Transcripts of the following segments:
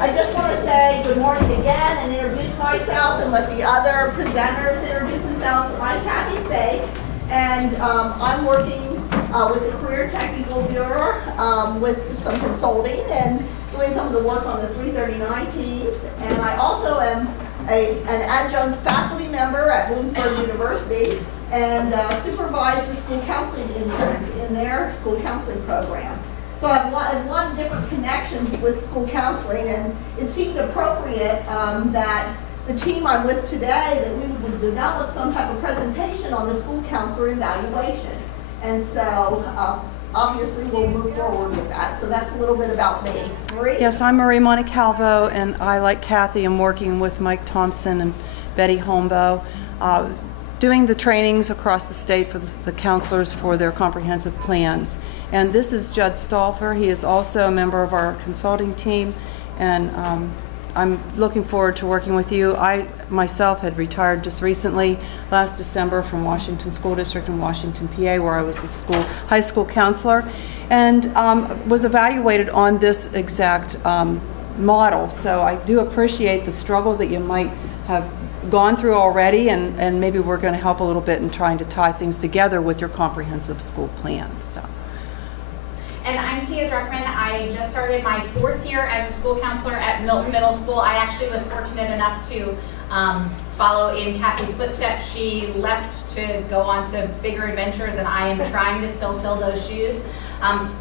I just want to say good morning again and introduce myself and let the other presenters introduce themselves. I'm Kathy Spade, and I'm working with the Career Technical Bureau with some consulting and doing some of the work on the 339 teams. And I also am an adjunct faculty member at Bloomsburg University and supervise the school counseling interns in their school counseling program. So I have a lot of different connections with school counseling, and it seemed appropriate that the team I'm with today, that we would develop some type of presentation on the school counselor evaluation. And so obviously we'll move forward with that. So that's a little bit about me. Marie? Yes, I'm Marie Montecalvo, and I, like Kathy, am working with Mike Thompson and Betty Holmboe, doing the trainings across the state for the counselors for their comprehensive plans. And this is Judd Stauffer. He is also a member of our consulting team, and I'm looking forward to working with you. I myself had retired just recently, last December, from Washington School District in Washington, PA, where I was the high school counselor, and was evaluated on this exact model. So I do appreciate the struggle that you might have gone through already, and maybe we're going to help a little bit in trying to tie things together with your comprehensive school plan. So. And I'm Tia Druckman. I just started my 4th year as a school counselor at Milton Middle School. I actually was fortunate enough to follow in Kathy's footsteps. She left to go on to bigger adventures, and I am trying to still fill those shoes.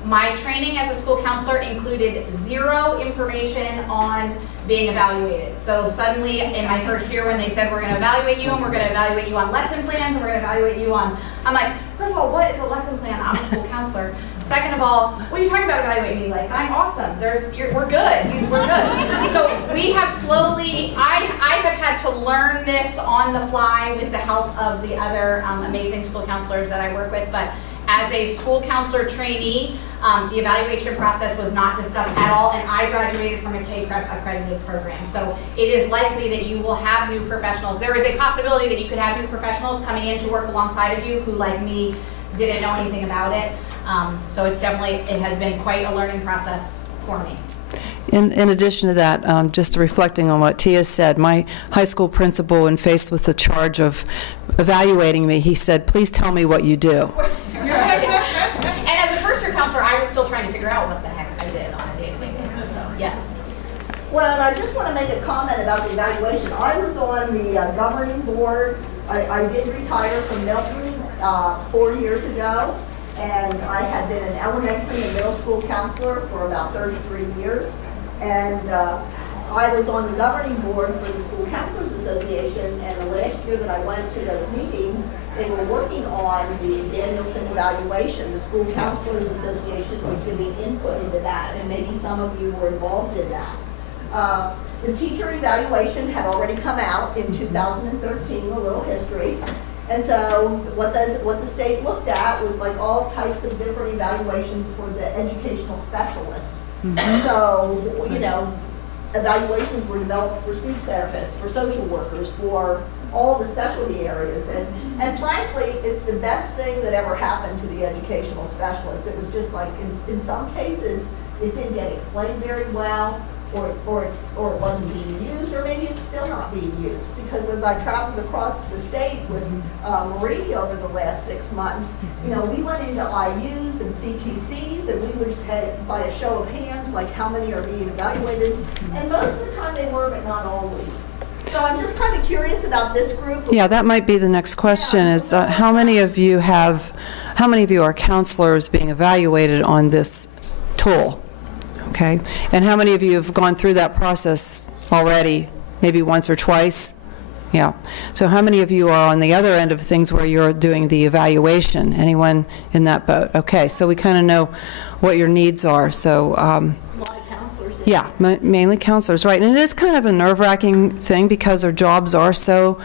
My training as a school counselor included 0 information on being evaluated. So suddenly in my 1st year, when they said we're going to evaluate you and we're going to evaluate you on lesson plans and we're going to evaluate you on, I'm like, first of all, what is a lesson plan? I'm a school counselor. Second of all, what are you talking about evaluating me like? I'm awesome. We're good. We're good. So we have slowly, I have had to learn this on the fly with the help of the other amazing school counselors that I work with. But as a school counselor trainee, the evaluation process was not discussed at all, and I graduated from a K-12 accredited program. So it is likely that you will have new professionals. There is a possibility that you could have new professionals coming in to work alongside of you who, like me, didn't know anything about it. So it's definitely, it has been quite a learning process for me. In addition to that, just reflecting on what Tia said, my high school principal, when faced with the charge of evaluating me, he said, please tell me what you do. And as a first-year counselor, I was still trying to figure out what the heck I did on a day-to-day basis, so yes. Well, and I just want to make a comment about the evaluation. I was on the governing board. I did retire from Milton 4 years ago. And I had been an elementary and middle school counselor for about 33 years. And I was on the governing board for the School Counselors Association, and the last year that I went to those meetings, they were working on the Danielson evaluation. The School Counselors Association was giving input into that, and maybe some of you were involved in that. The teacher evaluation had already come out in 2013, a little history. And so what the state looked at was like all types of different evaluations for the educational specialists. Mm-hmm. So, you know, evaluations were developed for speech therapists, for social workers, for all the specialty areas. And frankly, it's the best thing that ever happened to the educational specialists. It was just like, in some cases, it didn't get explained very well, or it wasn't being used, or maybe it's still not being used. Because as I traveled across the state with Marie over the last 6 months, you know, we went into IUs and CTCs, and we would just have, by a show of hands, like how many are being evaluated, and most of the time they were, but not always. So I'm just kind of curious about this group. Yeah, that might be the next question, is how many of you are counselors being evaluated on this tool? Okay, and how many of you have gone through that process already, maybe once or twice? Yeah. So how many of you are on the other end of things where you're doing the evaluation? Anyone in that boat? Okay, so we kind of know what your needs are. So a lot of counselors. Yeah, mainly counselors, right? And it is kind of a nerve-wracking thing because their jobs are so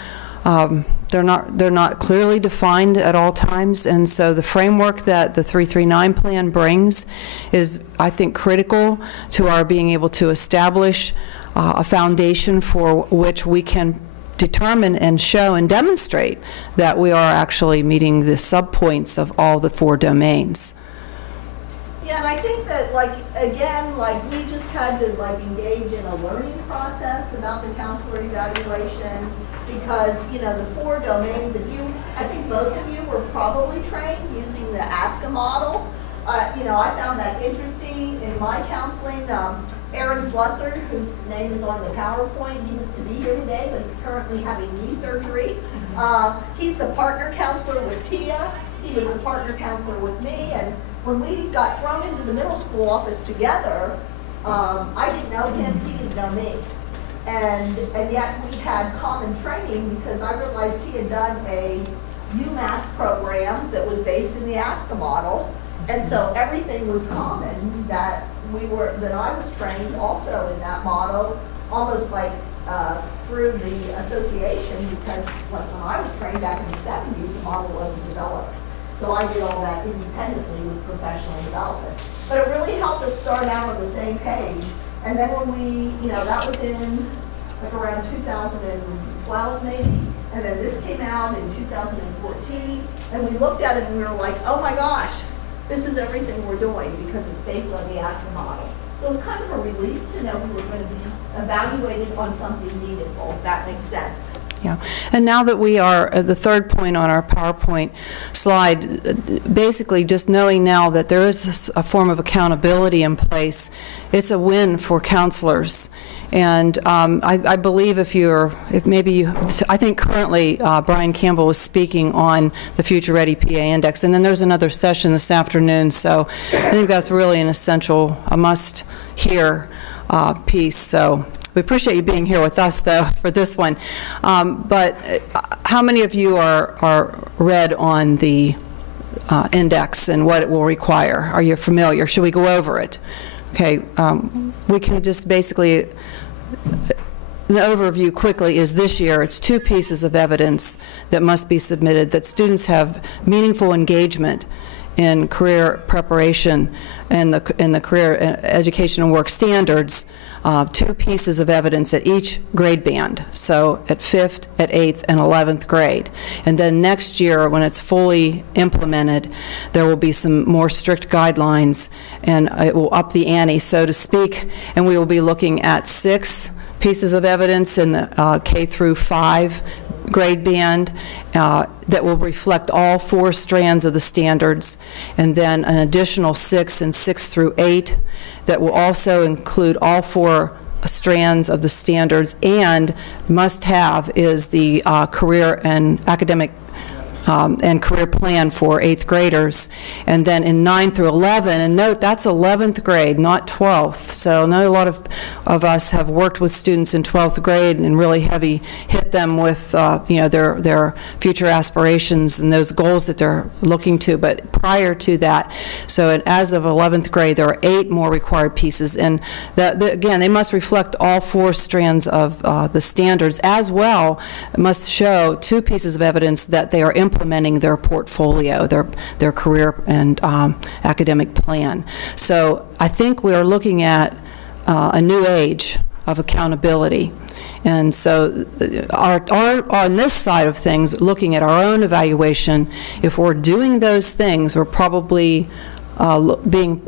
they're not clearly defined at all times, and so the framework that the 339 plan brings is, I think, critical to our being able to establish a foundation for which we can determine and show and demonstrate that we are actually meeting the subpoints of all the 4 domains. Yeah, and I think that, like, again, like, we just had to, like, engage in a learning process about the counselor evaluation, because, you know, the 4 domains, I think most of you were probably trained using the ASCA model. You know, I found that interesting in my counseling. Aaron Slusser, whose name is on the PowerPoint, he was to be here today, but he's currently having knee surgery. He's the partner counselor with Tia. He was the partner counselor with me, and when we got thrown into the middle school office together, I didn't know him, he didn't know me. And yet we had common training, because I realized he had done a UMass program that was based in the ASCA model. And so everything was common that I was trained also in that model, almost like through the association, because like when I was trained back in the 70s, the model wasn't developed. So I did all that independently with professional development. But it really helped us start out on the same page. And then when we, you know, that was in like around 2012 maybe, and then this came out in 2014, and we looked at it and we were like, oh my gosh, this is everything we're doing because it's based on the ASCA model. So it was kind of a relief to know we were going to be evaluated on something meaningful, if that makes sense. Yeah, and now that we are at the third point on our PowerPoint slide, basically just knowing now that there is a form of accountability in place, it's a win for counselors. And I believe I think currently Brian Campbell was speaking on the Future Ready PA Index, and then there's another session this afternoon, so I think that's really an essential, a must-hear piece. So we appreciate you being here with us, though, for this one. But how many of you are read on the index and what it will require? Are you familiar? Should we go over it? Okay, we can just basically, an overview quickly is this year, it's 2 pieces of evidence that must be submitted, that students have meaningful engagement in career preparation and in the career education and work standards, 2 pieces of evidence at each grade band, so at 5th, at 8th, and 11th grade. And then next year, when it's fully implemented, there will be some more strict guidelines, and it will up the ante, so to speak, and we will be looking at 6 pieces of evidence in the K through 5 grade band that will reflect all 4 strands of the standards, and then an additional 6 in 6 through 8 that will also include all 4 strands of the standards, and must have is the career and academic and career plan for 8th graders. And then in 9 through 11, and note that's 11th grade, not 12th. So I know a lot of us have worked with students in 12th grade and really heavy hit them with you know, their future aspirations and those goals that they're looking to. But prior to that, so as of 11th grade, there are 8 more required pieces, and again, they must reflect all 4 strands of the standards, as well must show 2 pieces of evidence that they are implementing their portfolio, their career and academic plan. So I think we are looking at a new age of accountability. And so on this side of things, looking at our own evaluation, if we're doing those things, we're probably being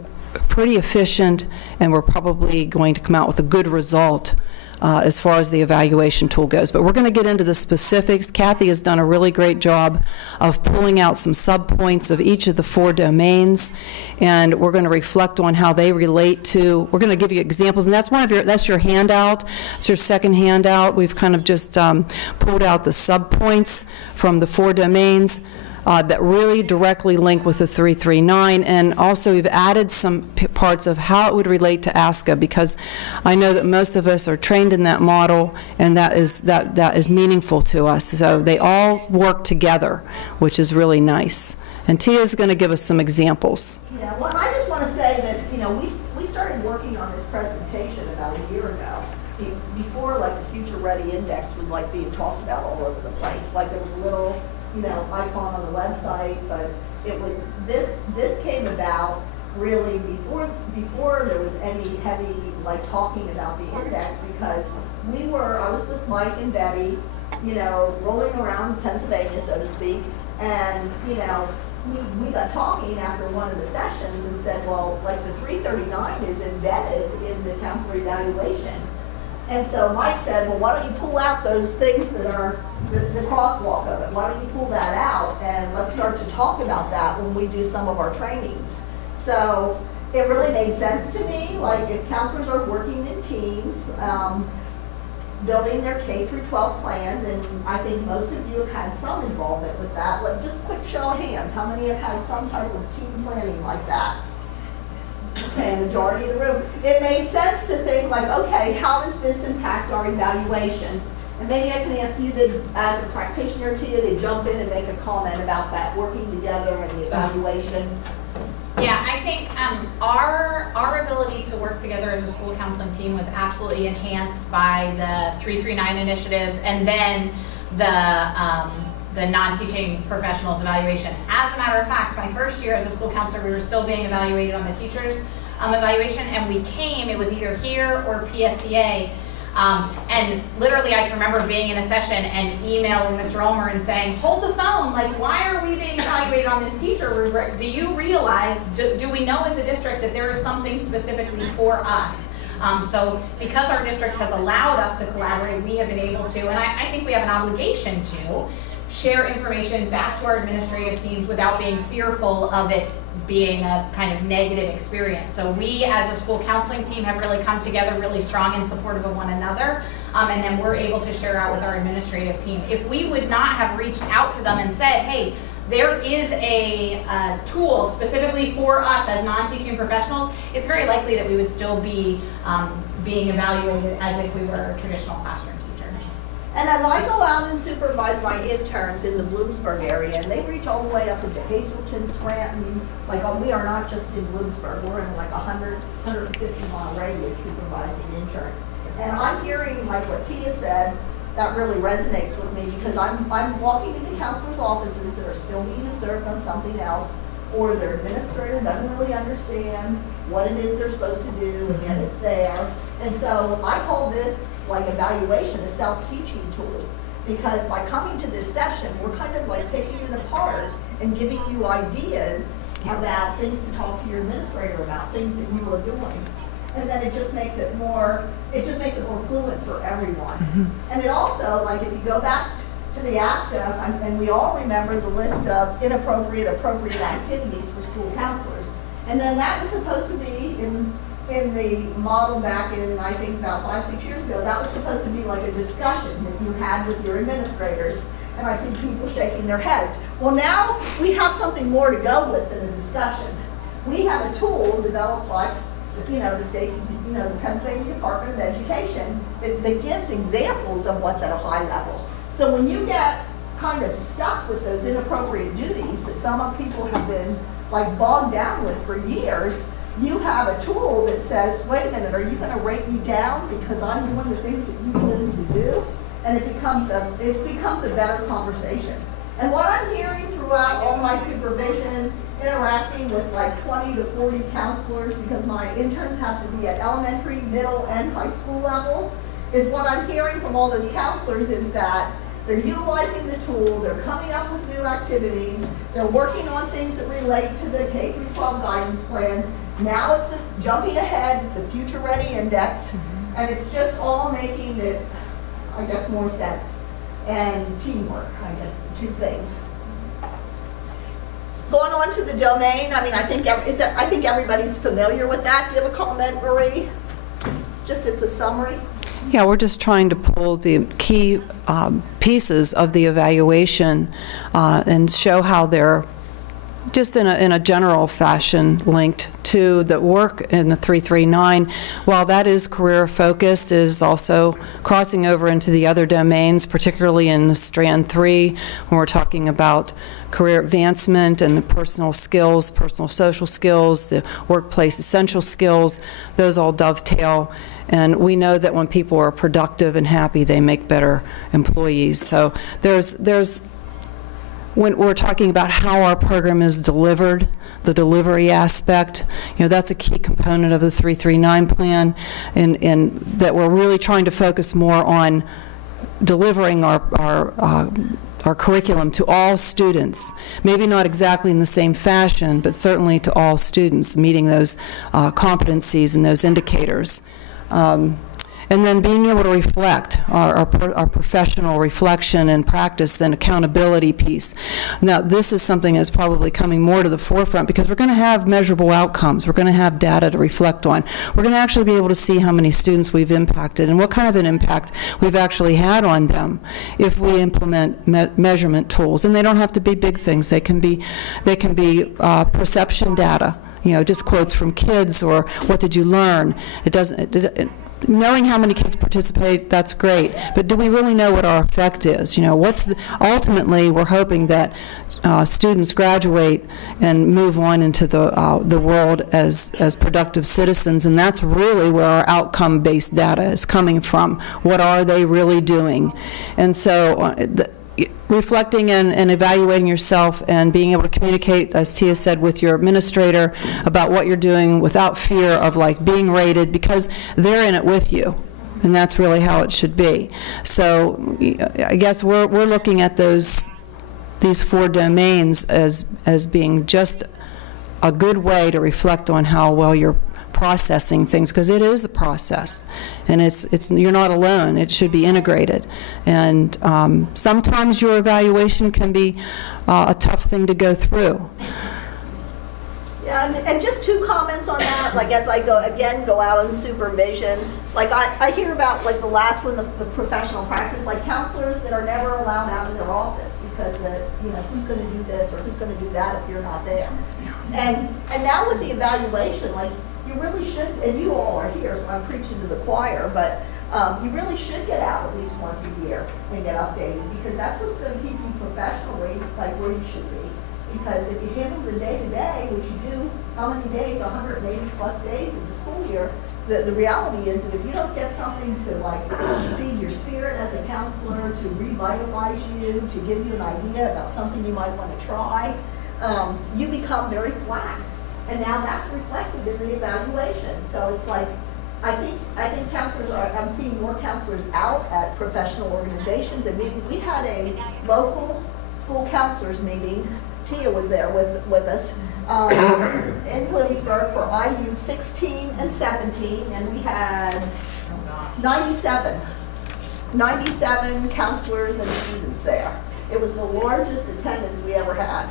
pretty efficient, and we're probably going to come out with a good result as far as the evaluation tool goes. But we're going to get into the specifics. Kathy has done a really great job of pulling out some subpoints of each of the 4 domains, and we're going to reflect on how they relate to, we're going to give you examples, and that's your handout. It's your second handout. We've kind of just pulled out the subpoints from the 4 domains that really directly link with the 339, and also we've added some parts of how it would relate to ASCA, because I know that most of us are trained in that model, and that is meaningful to us. So they all work together, which is really nice. And Tia's going to give us some examples. Yeah, well, I just want to say that, you know, we started working on this presentation about a year ago. Before, like, the Future Ready Index was like being talked about all over the place. Like, there was a little, you know, icon on the website, but it was, this came about really before there was any heavy, like, talking about the index, because I was with Mike and Betty, you know, rolling around Pennsylvania, so to speak, and, you know, we got talking after one of the sessions and said, well, like the 339 is embedded in the counselor evaluation. And so Mike said, well, why don't you pull out those things that are the crosswalk of it? Why don't you pull that out and let's start to talk about that when we do some of our trainings. So it really made sense to me, like if counselors are working in teams, building their K-12 plans, and I think most of you have had some involvement with that. Like, just quick show of hands, how many have had some type of team planning like that? Okay, majority of the room. It made sense to think like, okay, how does this impact our evaluation? And maybe I can ask you to, as a practitioner, Tia, to jump in and make a comment about that, working together and the evaluation. Yeah, I think our ability to work together as a school counseling team was absolutely enhanced by the 339 initiatives and then the non-teaching professionals evaluation. As a matter of fact, my first year as a school counselor, we were still being evaluated on the teachers' evaluation, and it was either here or PSCA. And literally I can remember being in a session and emailing Mr. Ulmer and saying, hold the phone, like, why are we being evaluated on this teacher rubric? Do you realize, do we know as a district that there is something specifically for us? So because our district has allowed us to collaborate, we have been able to, and I think we have an obligation to, share information back to our administrative teams without being fearful of it being a kind of negative experience. So we as a school counseling team have really come together really strong and supportive of one another, and then we're able to share out with our administrative team. If we would not have reached out to them and said, hey, there is a tool specifically for us as non-teaching professionals, it's very likely that we would still be being evaluated as if we were a traditional classroom teacher. And as I go out and supervise my interns in the Bloomsburg area, and they reach all the way up into Hazleton, Scranton, like we are not just in Bloomsburg, we're in like 150 mile radius supervising interns. And I'm hearing like what Tia said, that really resonates with me because I'm walking into counselors' offices that are still being observed on something else, or their administrator doesn't really understand what it is they're supposed to do, and yet it's there. And so I call this like evaluation a self-teaching tool, because by coming to this session, we're kind of like picking it apart and giving you ideas about things to talk to your administrator about, things that you are doing. And then it just makes it more fluent for everyone. Mm-hmm. And it also, like if you go back to the ASCA, and we all remember the list of inappropriate, appropriate activities for school counselors. And then that was supposed to be in the model back in, I think about 5-6 years ago, that was supposed to be like a discussion that you had with your administrators. And I see people shaking their heads. Well, now we have something more to go with than a discussion. We have a tool developed by, the state, the Pennsylvania Department of Education that gives examples of what's at a high level. So when you get kind of stuck with those inappropriate duties that some people have been like bogged down with for years, you have a tool that says, wait a minute, are you going to rate me down because I'm doing the things that you told me to do? And it becomes a better conversation. And what I'm hearing throughout all my supervision, interacting with like 20 to 40 counselors, because my interns have to be at elementary, middle, and high school level, is what I'm hearing from all those counselors is that they're utilizing the tool, they're coming up with new activities, they're working on things that relate to the K-12 guidance plan. Now it's jumping ahead, it's a future-ready index, and it's just all making it, I guess, more sense. And teamwork, I guess, the two things. Going on to the domain, I think everybody's familiar with that. Do you have a comment, Marie? Just it's a summary. Yeah, we're just trying to pull the key pieces of the evaluation and show how they're just in a general fashion linked to the work in the 339. While that is career focused, it is also crossing over into the other domains, particularly in the strand 3 when we're talking about career advancement and the personal skills, personal social skills, the workplace essential skills. Those all dovetail. And we know that when people are productive and happy, they make better employees. So there's when we're talking about how our program is delivered, the delivery aspect, that's a key component of the 339 plan, and that we're really trying to focus more on delivering our our curriculum to all students, maybe not exactly in the same fashion, but certainly to all students, meeting those competencies and those indicators. And then being able to reflect, our professional reflection and practice and accountability piece. Now, this is something that's probably coming more to the forefront because we're going to have measurable outcomes. We're going to have data to reflect on. We're going to actually be able to see how many students we've impacted and what kind of an impact we've actually had on them if we implement measurement tools. And they don't have to be big things. They can be perception data, you know, just quotes from kids or what did you learn. Knowing how many kids participate, that's great, but do we really know what our effect is? You know, ultimately, we're hoping that students graduate and move on into the world as productive citizens, and that's really where our outcome-based data is coming from. What are they really doing? And so reflecting and evaluating yourself and being able to communicate, as Tia said, with your administrator about what you're doing without fear of like being rated, because they're in it with you, and that's really how it should be. So I guess we're looking at these 4 domains as being just a good way to reflect on how well you're processing things, because it is a process, and you're not alone. It should be integrated, and sometimes your evaluation can be a tough thing to go through. Yeah, and just 2 comments on that. Like as I go out on supervision, like I hear about like the last one, the professional practice, like counselors that are never allowed out of their office because who's going to do this or who's going to do that if you're not there. And now with the evaluation, like you really should, and you all are here, so I'm preaching to the choir, but you really should get out at least once a year and get updated, because that's what's going to keep you professionally like where you should be. Because if you handle the day-to-day, which you do, how many days, 180 plus days in the school year, the reality is that if you don't get something to like feed your spirit as a counselor, to revitalize you, to give you an idea about something you might want to try, you become very flat. And now that's reflected in the evaluation. So it's like, I think counselors I'm seeing more counselors out at professional organizations. And we had a local school counselors meeting. Tia was there with us in Williamsburg for IU 16 and 17, and we had 97 counselors and students there. It was the largest attendance we ever had.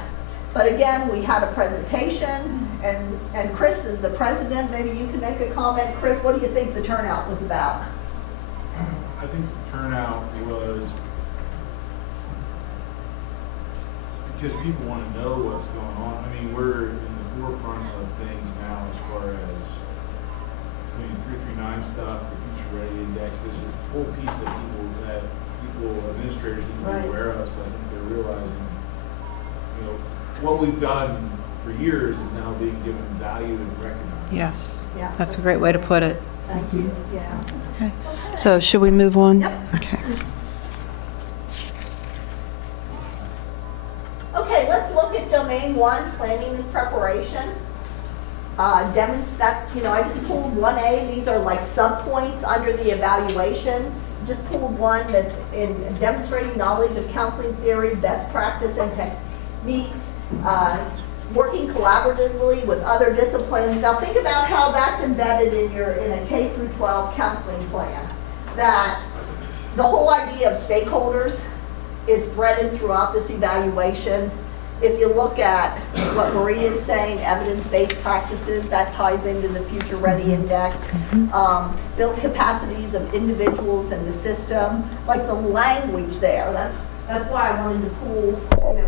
But again, we had a presentation, and Chris is the president. Maybe you can make a comment. Chris, what do you think the turnout was about? I think the turnout was because people want to know what's going on. I mean, we're in the forefront of things now as far as between 339 stuff, the Future Ready Index. It's just a whole piece that administrators need to be aware of. So I think they're realizing, what we've done for years is now being given value and recognized. Yes. Yeah. That's a great way to put it. Thank you. Yeah. Okay. So should we move on? Yep. Okay. Okay, let's look at domain 1, planning and preparation. Demonstrate, I just pulled 1A. These are like subpoints under the evaluation. Just pulled one that in demonstrating knowledge of counseling theory, best practice and techniques, working collaboratively with other disciplines. Now think about how that's embedded in a K-12 counseling plan. That the whole idea of stakeholders is threaded throughout this evaluation. If you look at what Maria is saying, evidence-based practices, that ties into the Future Ready Index. Build capacities of individuals in the system, like the language there. That's why I wanted to pull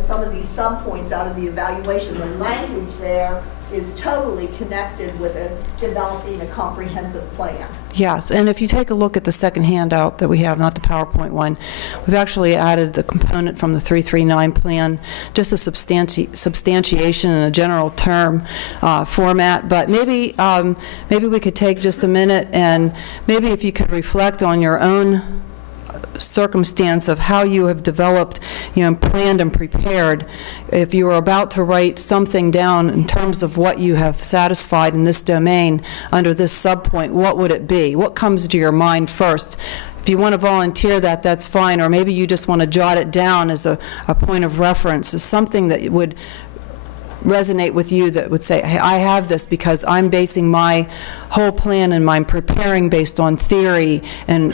some of these subpoints out of the evaluation. The language there is totally connected with developing a comprehensive plan. Yes, and if you take a look at the second handout that we have, not the PowerPoint one, we've actually added the component from the 339 plan, just a substantiation in a general term format. But maybe we could take just a minute, and maybe if you could reflect on your own circumstance of how you have developed, planned and prepared. If you were about to write something down in terms of what you have satisfied in this domain under this subpoint, what would it be? What comes to your mind first? if you want to volunteer that, that's fine, or maybe you just want to jot it down as a point of reference, as something that would resonate with you, that would say, hey, I have this because I'm basing my whole plan and I'm preparing based on theory and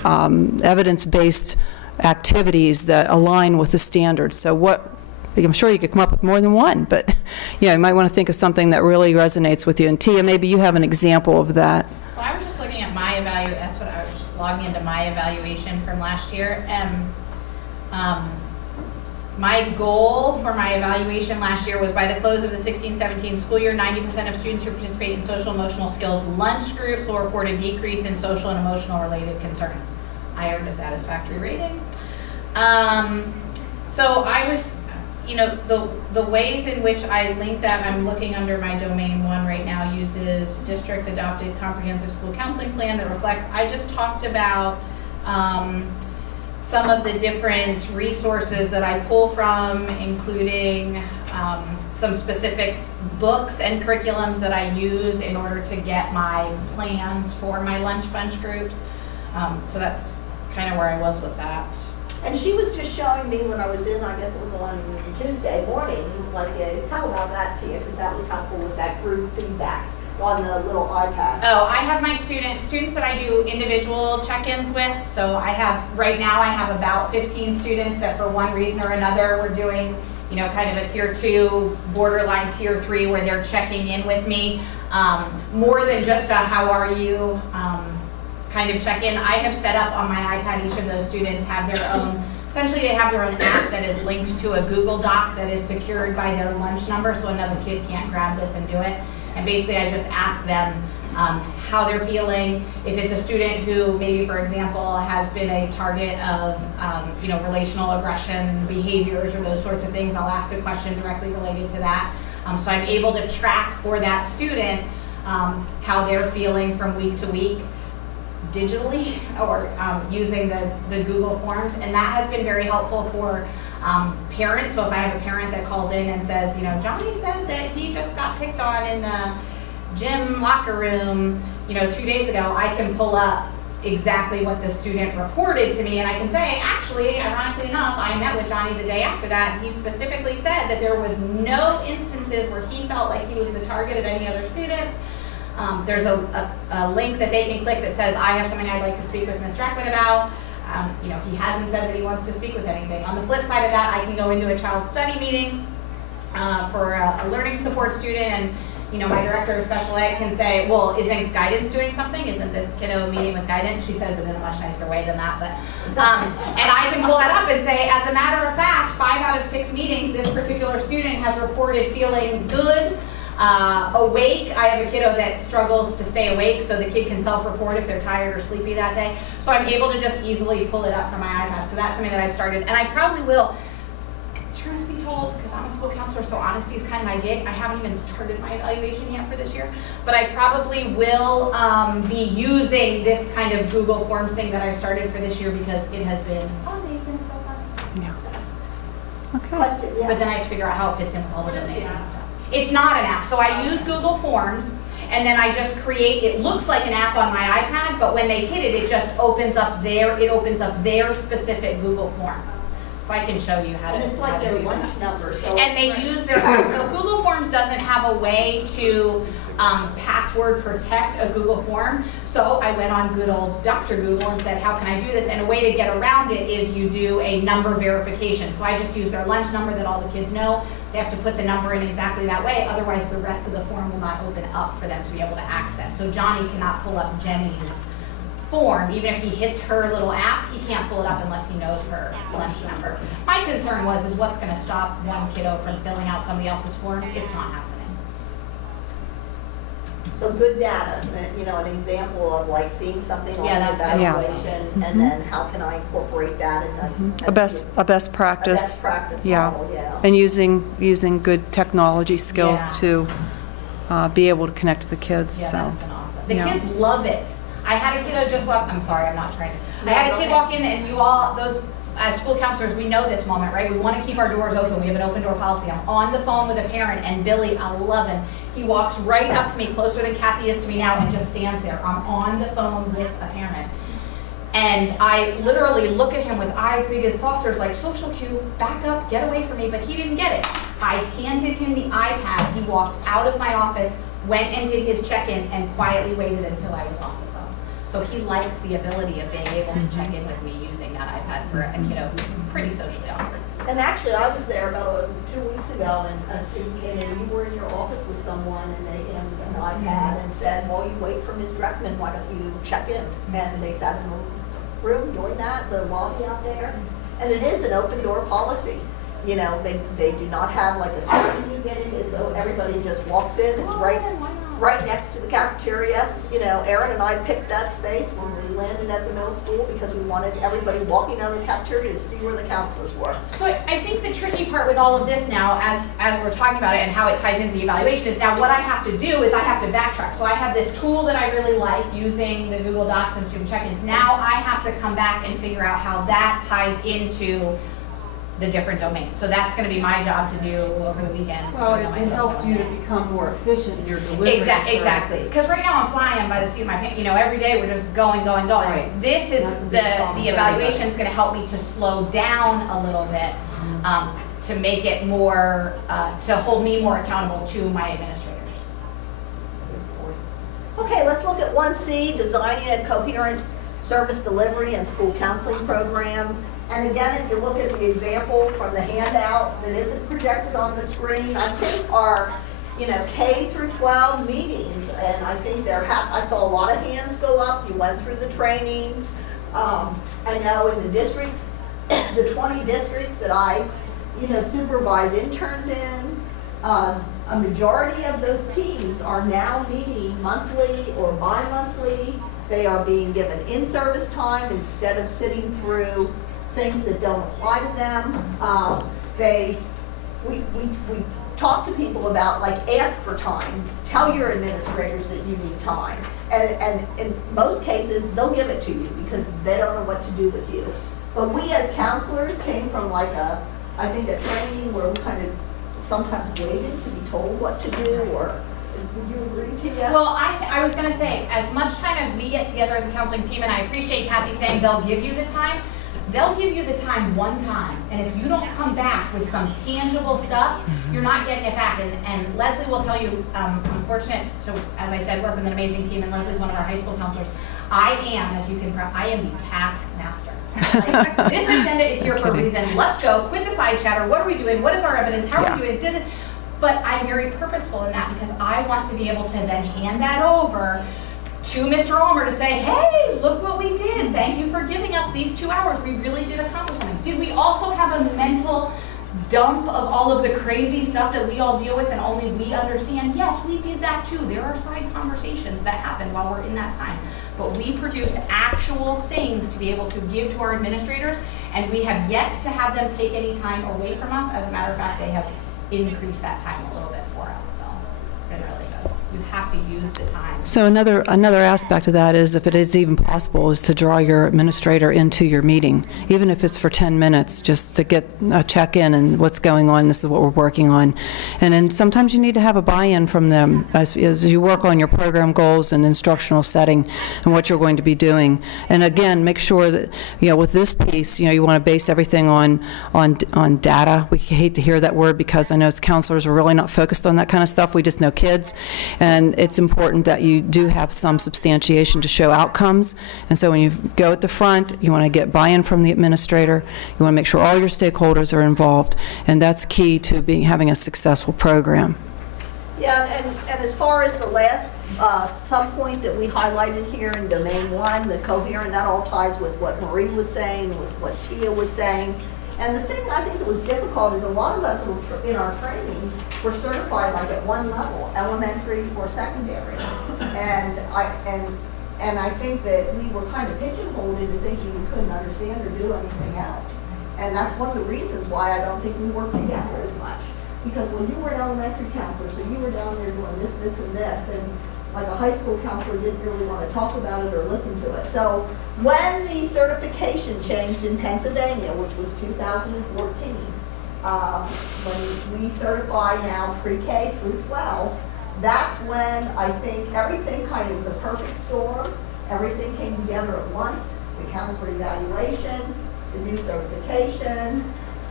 evidence-based activities that align with the standards. So I'm sure you could come up with more than one, but you might want to think of something that really resonates with you. And Tia, maybe you have an example of that. Well, I was just looking at my that's what I was just logging into my evaluation from last year, and my goal for my evaluation last year was by the close of the 16-17 school year, 90% of students who participate in social emotional skills lunch groups will report a decrease in social and emotional related concerns. I earned a satisfactory rating. So I was, the ways in which I link that, I'm looking under my domain 1 right now, uses district adopted comprehensive school counseling plan that reflects, I just talked about some of the different resources that I pull from, including some specific books and curriculums that I use in order to get my plans for my lunch bunch groups. So that's kind of where I was with that. And she was just showing me when I was in, I guess it was on Tuesday morning, like, tell about that to you, because that was helpful with that group feedback on the little iPad. Oh, I have my students that I do individual check-ins with. So right now I have about 15 students that for one reason or another we're doing, kind of a tier 2, borderline tier 3, where they're checking in with me. More than just a how are you kind of check-in. I have set up on my iPad, each of those students have their own, essentially they have their own app that is linked to a Google Doc that is secured by their lunch number, so another kid can't grab this and do it. And basically I just ask them how they're feeling. If it's a student who maybe, for example, has been a target of relational aggression behaviors or those sorts of things, I'll ask a question directly related to that. So I'm able to track for that student how they're feeling from week to week digitally or using the Google Forms, and that has been very helpful for parents. So if I have a parent that calls in and says, Johnny said that he just got picked on in the gym locker room, 2 days ago, I can pull up exactly what the student reported to me, and I can say, actually, ironically enough, I met with Johnny the day after that, and he specifically said that there was no instances where he felt like he was the target of any other students. There's a link that they can click that says, I have something I'd like to speak with Ms. Dreckman about. He hasn't said that he wants to speak with anything. On the flip side of that, I can go into a child study meeting for a learning support student, and my director of special ed can say, well, isn't guidance doing something? Isn't this kiddo meeting with guidance? She says it in a much nicer way than that, but, and I can pull that up and say, as a matter of fact, 5 out of 6 meetings, this particular student has reported feeling good, awake. I have a kiddo that struggles to stay awake, so the kid can self-report if they're tired or sleepy that day. So I'm able to just easily pull it up from my iPad. So that's something that I've started, and I probably will, truth be told, because I'm a school counselor, so honesty is kind of my gig. I haven't even started my evaluation yet for this year, but I probably will be using this kind of Google Forms thing that I've started for this year because it has been amazing so far. Yeah. Okay. Question, yeah. But then I have to figure out how it fits in all the domains and stuff. It's not an app, so I use Google Forms, and then I just create, it looks like an app on my iPad, but when they hit it, it just opens up their specific Google form. If I can show you how to do that. And it's like their lunch number. So and they use their, so Google Forms doesn't have a way to password protect a Google form, so I went on good old Dr. Google and said, how can I do this? And a way to get around it is you do a number verification. So I just use their lunch number that all the kids know. They have to put the number in exactly that way, otherwise the rest of the form will not open up for them to be able to access. So Johnny cannot pull up Jenny's form. Even if he hits her little app, he can't pull it up unless he knows her lunch number. My concern is what's going to stop one kiddo from filling out somebody else's form? It's not happening. So good data, an example of like seeing something on the evaluation, and then how can I incorporate that in a best practice. Model, yeah. And using good technology skills to be able to connect to the kids. Yeah, so. that's been awesome. The kids love it. I had a kiddo just walk. I'm sorry, I'm not trying to. I had a kid walk in, and you all, those as school counselors, we know this moment, right? We want to keep our doors open. We have an open door policy. I'm on the phone with a parent, and Billy, 11, he walks right up to me, closer than Kathy is to me now, and just stands there. I'm on the phone with a parent. And I literally looked at him with eyes big as saucers, like, social cue, back up, get away from me, but he didn't get it. I handed him the iPad. He walked out of my office, went and did his check-in, and quietly waited until I was off the phone. So he likes the ability of being able to check in with me using that iPad for a kiddo who's pretty socially awkward. And actually, I was there about 2 weeks ago, and a student came in, and you were in your office with someone, and they handed them an iPad and said, while you wait for Ms. Dreckman, why don't you check in? And they sat in the room doing that, the lobby out there. And it is an open door policy. You know, they do not have like a screen you get in, so everybody just walks in. It's right next to the cafeteria. You know, Erin and I picked that space when we landed at the middle school because we wanted everybody walking out of the cafeteria to see where the counselors were. So I think the tricky part with all of this now, as we're talking about it and how it ties into the evaluation, is now what I have to do is I have to backtrack. So I have this tool that I really like using the Google Docs and student check-ins. Now I have to come back and figure out how that ties into the different domains. So that's going to be my job to do over the weekend. Well, it helped you to become more efficient in your delivery. Exactly. Because right now I'm flying by the seat of my pants. You know, every day we're just going. Right. This is the evaluation is going to help me to slow down a little bit, to make it more, to hold me more accountable to my administrators. Okay, let's look at 1C, designing a coherent service delivery and school counseling program. And again, if you look at the example from the handout that isn't projected on the screen, I think our, you know, K through 12 meetings, and I think I saw a lot of hands go up. You went through the trainings. I know in the districts, the 20 districts that I, you know, supervise interns in, a majority of those teams are now meeting monthly or bi-monthly. They are being given in-service time instead of sitting through things that don't apply to them. We talk to people about, like, ask for time. Tell your administrators that you need time. And in most cases, they'll give it to you because they don't know what to do with you. But we as counselors came from like I think a training where we kind of sometimes waited to be told what to do, or would you agree, Tia? Well, I was going to say, as much time as we get together as a counseling team, and I appreciate Kathy saying they'll give you the time, they'll give you the time one time, and if you don't come back with some tangible stuff, you're not getting it back. And Leslie will tell you, I'm fortunate to, as I said, work with an amazing team, and Leslie's one of our high school counselors. I am, as you can, I am the task master. Like, this agenda is here for a reason. Let's go. Quit the side chatter. What are we doing? What is our evidence? How are we doing it? But I'm very purposeful in that because I want to be able to then hand that over to Mr. Ulmer to say, hey, look what we did. Thank you for giving us these 2 hours. We really did accomplish something. Did we also have a mental dump of all of the crazy stuff that we all deal with and only we understand? Yes, we did that too. There are side conversations that happen while we're in that time. But we produce actual things to be able to give to our administrators, and we have yet to have them take any time away from us. As a matter of fact, they have increased that time a little bit for us. So it's been really good. You have to use the time. So another aspect of that is, if it is even possible, is to draw your administrator into your meeting, even if it's for 10 minutes, just to get a check-in and what's going on, this is what we're working on. And then sometimes you need to have a buy-in from them as you work on your program goals and instructional setting and what you're going to be doing. And again, make sure that, you know, with this piece, you know, you want to base everything on data. We hate to hear that word because I know as counselors we're really not focused on that kind of stuff. We just know kids. And it's important that you do have some substantiation to show outcomes. And so when you go at the front, you want to get buy-in from the administrator. You want to make sure all your stakeholders are involved. And that's key to having a successful program. Yeah, and as far as the last sub-point that we highlighted here in Domain 1, the coherent, that all ties with what Marie was saying, with what Tia was saying. And the thing I think that was difficult is a lot of us in our training were certified like at one level, elementary or secondary. And I think that we were kind of pigeonholed into thinking we couldn't understand or do anything else. And that's one of the reasons why I don't think we work together as much. Because when you were an elementary counselor, so you were down there doing this, this, and this, and like a high school counselor didn't really want to talk about it or listen to it. So when the certification changed in Pennsylvania, which was 2014, when we certify now pre-K through 12, that's when I think everything kind of was a perfect storm. Everything came together at once. The counselor evaluation, the new certification,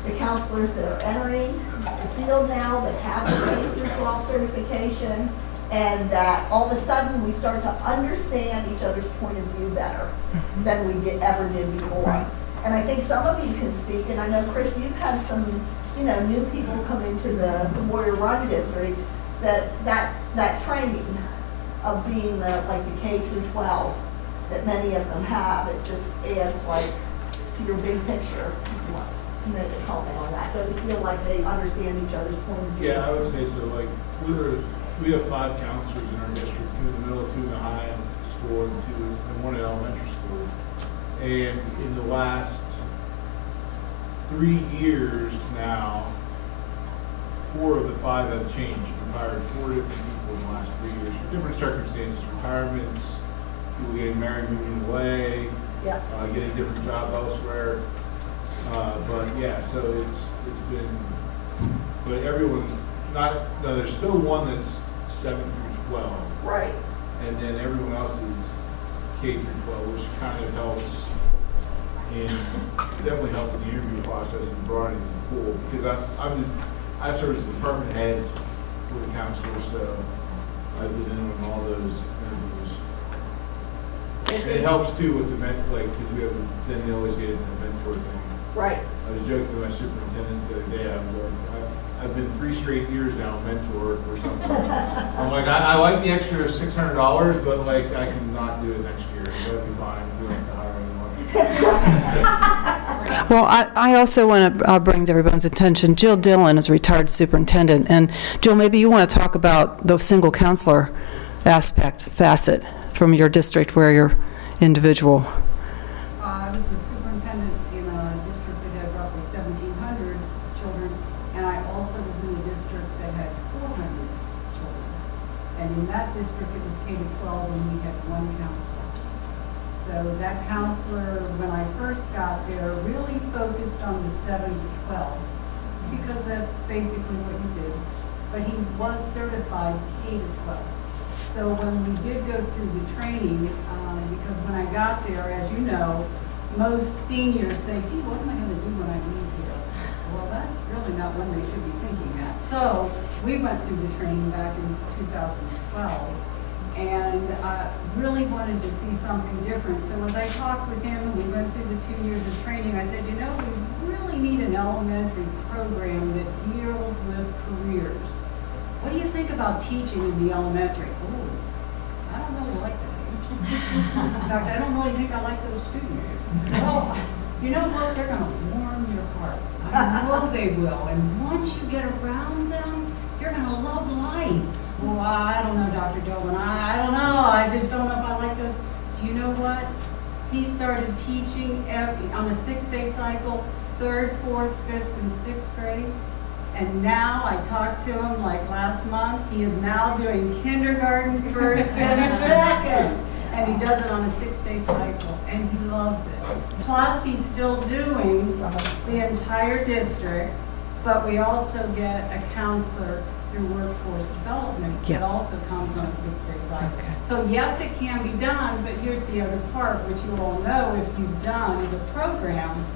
the counselors that are entering the field now that have the K-12 certification, and that all of a sudden we start to understand each other's point of view better than we ever did before. Right. And I think some of you can speak, and I know, Chris, you've had some, new people come into the Warrior Run district, that training of being like the K through 12 that many of them have, it just adds like to your big picture. You make a comment on that. Does it feel like they understand each other's point of view? Yeah, I would say so. Like, we have 5 counselors in our district, 2 in the middle, 2 in the high school, and 1 in elementary school. And in the last 3 years now, 4 of the 5 have changed. We've hired 4 different people in the last 3 years for different circumstances, retirements, people getting married, moving away, getting a different job elsewhere. But yeah, so it's been, but everyone's not, no, there's still one that's 7 through 12. Right. And then everyone else is K through 12, which kind of helps definitely helps in the interview process and broadening the pool. Because I serve as the department heads for the counselors, so I've been in on all those interviews. It helps too with the because we have, then they always get into the mentor thing. Right. I was joking with my superintendent the other day. I was like, I've been 3 straight years now mentor for something. I'm like, I like the extra $600, but like I cannot do it next year. That'd be fine if we don't have to hire anyone. Well, I also want to bring to everyone's attention, Jill Dillon is a retired superintendent. And Jill, maybe you want to talk about the single counselor facet from your district where you're individual. I was a superintendent in a district that had roughly 1,700 children, and I also was in a district that had 400 children. And in that district, it was K-12, and we had 1 counselor. So that counselor, when I first got there, really focused on the 7 to 12, because that's basically what you did. But he was certified K-12. So when we did go through the training, because when I got there, as you know, most seniors say, gee, what am I going to do when I leave here? Well, that's really not when they should be thinking that. So we went through the training back in 2012, and I really wanted to see something different. So as I talked with him, and we went through the 2 years of training, I said, we really need an elementary program that deals with careers. What do you think about teaching in the elementary? Oh, I don't really like that age. In fact, I don't really think I like those students. Well, you know what? They're going to warm your heart. I know they will. And once you get around them, you're going to love life. Well, I don't know, Dr. Dolan. I don't know. I just don't know if I like those. Do you know what? He started teaching on a 6-day cycle, 3rd, 4th, 5th, and 6th grade. And now I talked to him like last month. He is now doing kindergarten 1st and 2nd. And he does it on a 6-day cycle. And he loves it. Plus, he's still doing the entire district. But we also get a counselor through workforce development that also comes on a 6-day cycle. Okay. So yes, it can be done. But here's the other part, which you all know if you've done the program.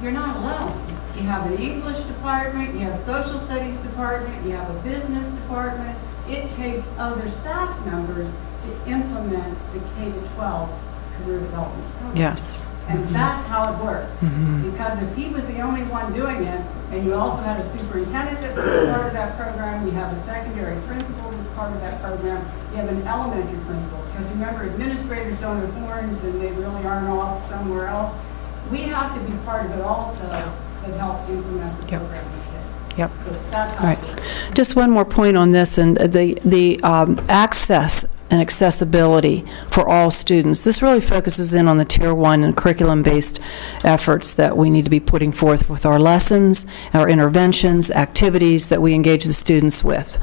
You're not alone. You have an English department, you have a social studies department, you have a business department. It takes other staff members to implement the K-12 career development program. Yes. And that's how it works. Because if he was the only one doing it, and you also had a superintendent that was part of that program, you have a secondary principal that's part of that program, you have an elementary principal. Because remember, administrators don't have horns and they really aren't off somewhere else. We have to be part of it also that help implement the program with kids. Yep. So that's how it works. Just one more point on this, and the access and accessibility for all students. This really focuses in on the Tier 1 and curriculum-based efforts that we need to be putting forth with our lessons, our interventions, activities that we engage the students with.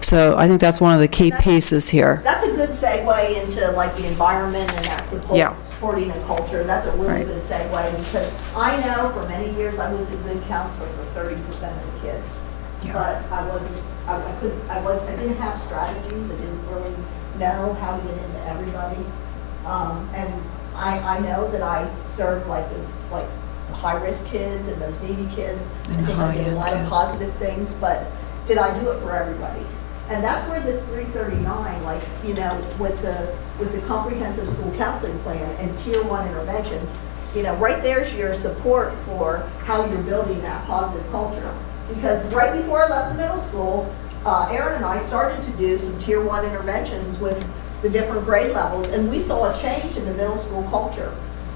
So I think that's one of the key pieces here. That's a good segue into like the environment and that supporting and culture. That's a really good segue, because I know for many years I was a good counselor for 30% of the kids. But I didn't have strategies. I didn't really know how to get into everybody. And I know that I served like those, like high-risk kids and those needy kids. I think I did a lot of positive things, but did I do it for everybody? And that's where this 339, like, you know, with the comprehensive school counseling plan and tier 1 interventions, you know, right there's your support for how you're building that positive culture. Because right before I left the middle school, Aaron and I started to do some tier 1 interventions with the different grade levels, and we saw a change in the middle school culture.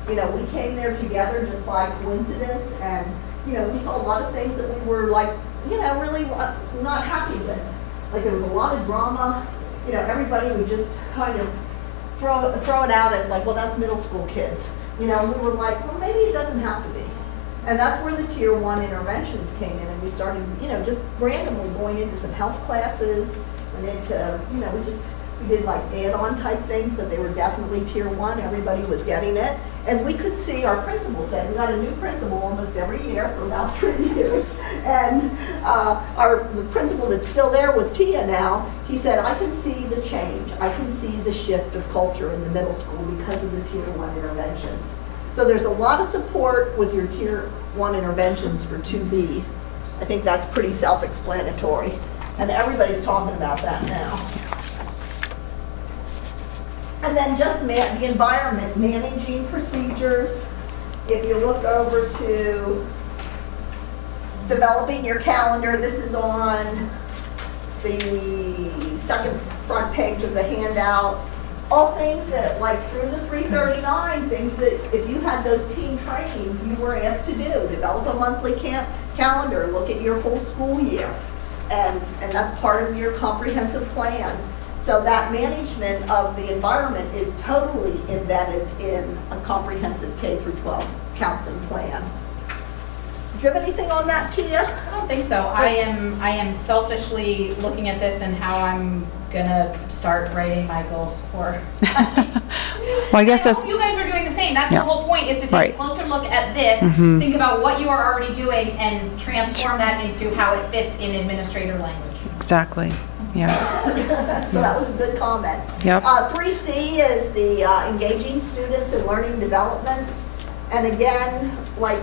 You know, we came there together just by coincidence, and, you know, we saw a lot of things that we were like, you know, really not happy with. Like there was a lot of drama, you know, everybody would just kind of throw it out as like, well, that's middle school kids. You know, and we were like, well, maybe it doesn't have to be. And that's where the tier 1 interventions came in, and we started, you know, just randomly going into some health classes, and into, you know, we did like add-on type things, but they were definitely tier 1, everybody was getting it. And we could see, our principal said, we got a new principal almost every year for about 3 years. And the principal that's still there with Tia now, he said, I can see the change. I can see the shift of culture in the middle school because of the tier 1 interventions. So there's a lot of support with your tier 1 interventions for 2B. I think that's pretty self-explanatory. And everybody's talking about that now. And then just the environment, managing procedures. If you look over to developing your calendar, this is on the second front page of the handout. All things that, like through the 339, things that if you had those team trainings, you were asked to do. Develop a monthly calendar, look at your whole school year. And that's part of your comprehensive plan. So that management of the environment is totally embedded in a comprehensive K-12 counseling plan. Do you have anything on that, Tia? I don't think so. I am selfishly looking at this and how I'm gonna start writing my goals for. Well, I guess that's. You guys are doing the same. That's the whole point, is to take a closer look at this, think about what you are already doing, and transform that into how it fits in administrator language. Exactly. Yeah. So that was a good comment. Yep. 3C is the engaging students in learning development. And again, like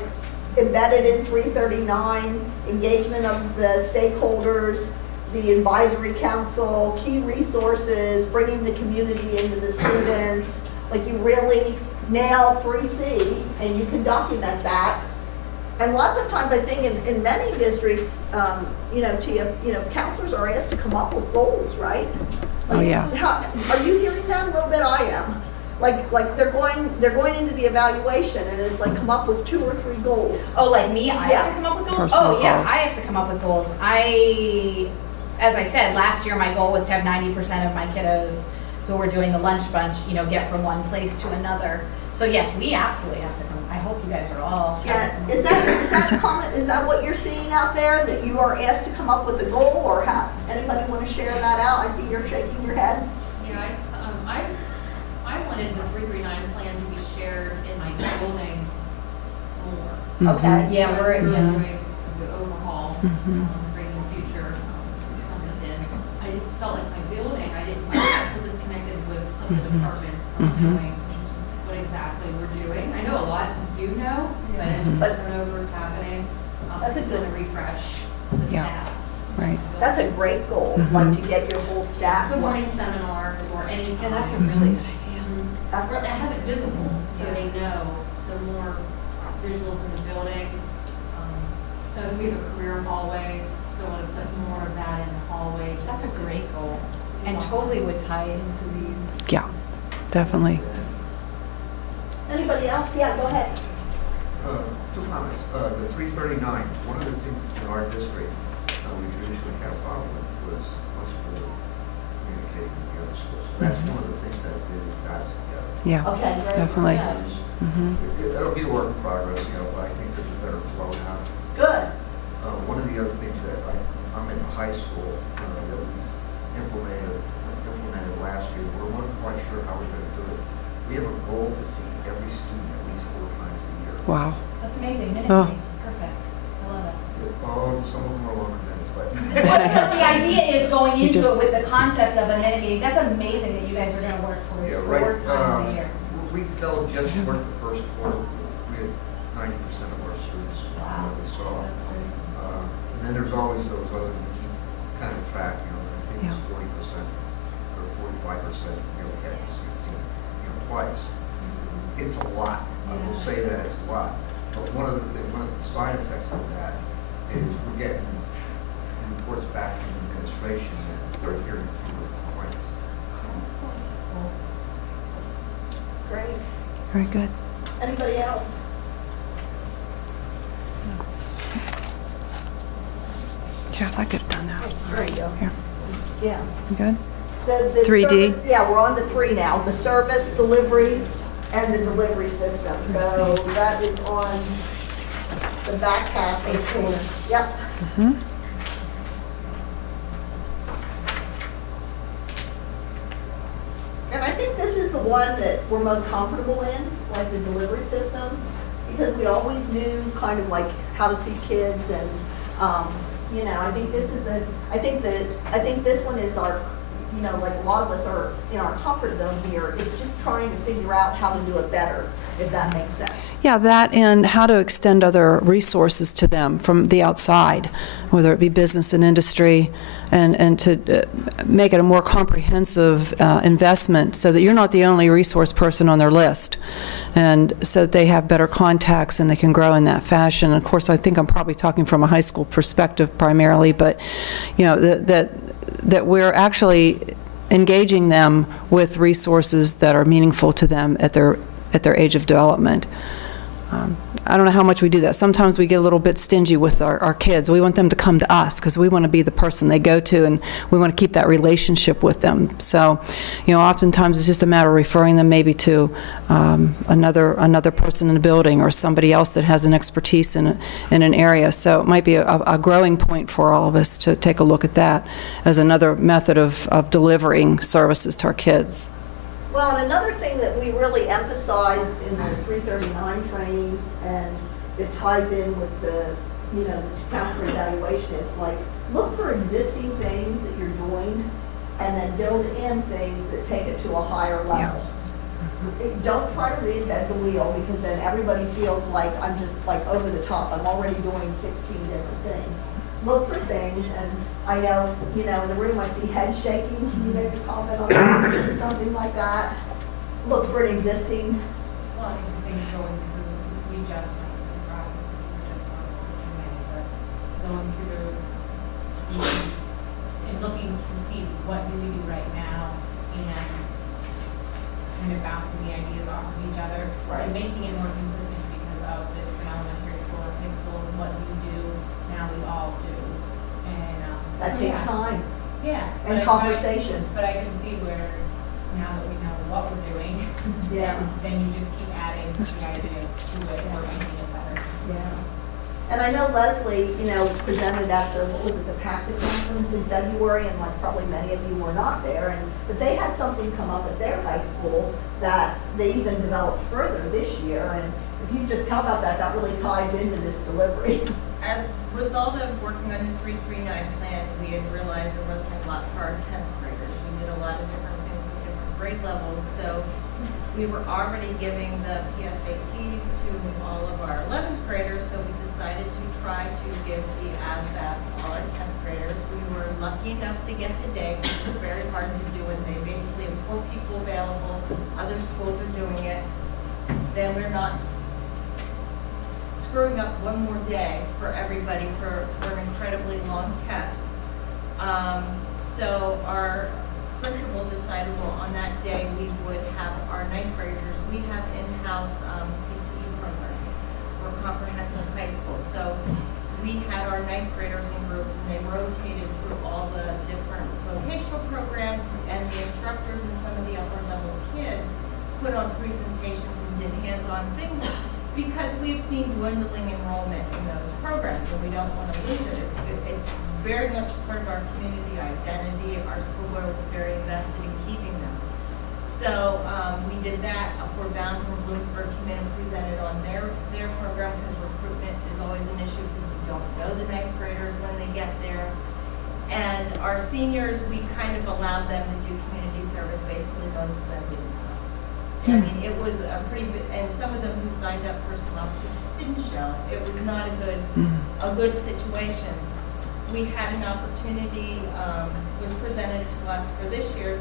embedded in 339, engagement of the stakeholders, the advisory council, key resources, bringing the community into the students. Like you really nail 3C and you can document that. And lots of times I think in many districts, you know, Tia, you know, counselors are asked to come up with goals, right? Like, oh yeah. Are you hearing that a little bit? I am. Like they're going into the evaluation and it's like come up with 2 or 3 goals. Oh, like me? I have to come up with goals? Personal oh yeah, goals. I have to come up with goals. As I said, last year my goal was to have 90% of my kiddos who were doing the lunch bunch, you know, get from one place to another. So yes, we absolutely have to come. I hope you guys are all. Yeah, is that what you're seeing out there, that you are asked to come up with a goal, or anybody want to share that out? I see you're shaking your head. Yeah, I wanted the 339 plan to be shared in my building more. Okay. Yeah, we're doing the overhaul, bringing future concept in. I just felt like my building, I didn't want to feel disconnected with some of the departments, not knowing what exactly we're doing. I know a lot do know, but as turnover is happening, That's a good refresh the staff. Right. That's a great goal, like to get your whole staff. So morning seminars or any. Yeah, that's a really good idea. That's I have it visible so they know. So more visuals in the building. We have a career hallway, so I want to put more of that in the hallway. That's a great goal, and totally would tie into these. Yeah, definitely. Anybody else? Yeah, go ahead. 2 comments. The 339, one of the things in our district we traditionally had a problem with was one school communicating with the other schools. So that's one of the things that did got us together. Yeah, Okay, great. definitely. That'll be a work in progress, you know, but I think there's a better flow now. Good. One of the other things that I'm in high school that we implemented last year, we're not quite sure how we're going to do it. We have a goal to see every student at least 4 times a year. Wow. That's amazing. Minute Oh. meetings. Perfect. I love it. Some of them are longer minutes, but. The idea is going into just- it with the concept of a minute meeting. That's amazing that you guys are going to work towards Yeah, 4 right. times a year. we fell just short the first quarter. We had 90% of our students that we saw. And then there's always those other, we keep kind of track, you know, I think it's 40% or 45%, you know, get seen, you know, twice. It's a lot. I will say that it's a lot. But one of the side effects of that is we're getting reports back from the administration that they're hearing fewer complaints. Great. Very good. Anybody else? Kath, I could have done that. There you go. Here. Yeah. You good? The 3D? service- Yeah, we're on to 3 now. The service, delivery, and the delivery system. So that is on the back half of the page. Yep. Mm-hmm. And I think this is the one that we're most comfortable in, like the delivery system, because we always knew kind of like how to see kids and, you know, I think this is I think this one is our, you know, like a lot of us are in our comfort zone here. It's just trying to figure out how to do it better, if that makes sense. Yeah, that and how to extend other resources to them from the outside, whether it be business and industry, and to make it a more comprehensive investment so that you're not the only resource person on their list, and so that they have better contacts and they can grow in that fashion. Of course, I think I'm probably talking from a high school perspective primarily, but you know, that we're actually engaging them with resources that are meaningful to them at their age of development. I don't know how much we do that. Sometimes we get a little bit stingy with our kids. We want them to come to us because we want to be the person they go to, and we want to keep that relationship with them. So, you know, oftentimes it's just a matter of referring them maybe to another person in the building or somebody else that has an expertise in an area. So it might be a growing point for all of us to take a look at that as another method of delivering services to our kids. Well, and another thing that we really emphasized in the 339 trainings, and it ties in with the, you know, the counselor evaluation, is like, look for existing things that you're doing, and then build in things that take it to a higher level. Don't try to reinvent the wheel, because then everybody feels like I'm just like over the top. I'm already doing 16 different things. Look for things, and I know, you know, in the room I see head shaking. Can you make a comment on that or something like that? Look for an existing. Well, I just think going through, we just went through the process, but going through and looking to see what do we do right now, and kind of bouncing the ideas off of each other, Right. and making it more consistent because of the different elementary school and high schools, what you do, now we all do. And That so, takes yeah. time Yeah. and conversation. But I can see where, now that we know what we're doing, Yeah. then you just keep adding the ideas to it or making it better. Yeah. And I know Leslie, you know, presented at the, what was it, the PACTA conference in February, and like probably many of you were not there, but they had something come up at their high school that they even developed further this year, and if you just tell about that, that really ties into this delivery. As a result of working on the 339 plan, we had realized there wasn't a lot for our 10th graders. We did a lot of different things with different grade levels, so we were already giving the PSATs to all of our 11th graders, so we decided to try to give the ASVAB to all our 10th graders. We were lucky enough to get the day, which was very hard to do, and they basically have 4 people available. Other schools are doing it. Then we're not screwing up one more day for everybody for an incredibly long test. So our principal decided, well, on that day we would have our 9th graders. We have in-house CTE programs for comprehensive high school. So we had our 9th graders in groups, and they rotated through all the different vocational programs, and the instructors and some of the upper level kids put on presentations and did hands-on things, because we've seen dwindling enrollment in those programs, and we don't want to lose it. It's very much part of our community identity. Our school board was very invested in keeping them. So we did that. Upward Bound from Bloomsburg came in and presented on their program, because recruitment is always an issue because we don't know the 9th graders when they get there. And our seniors, we kind of allowed them to do community service. Basically, most of them didn't come. I mean, it was a pretty, and some of them who signed up for some didn't show. It was not a good situation. We had an opportunity, was presented to us for this year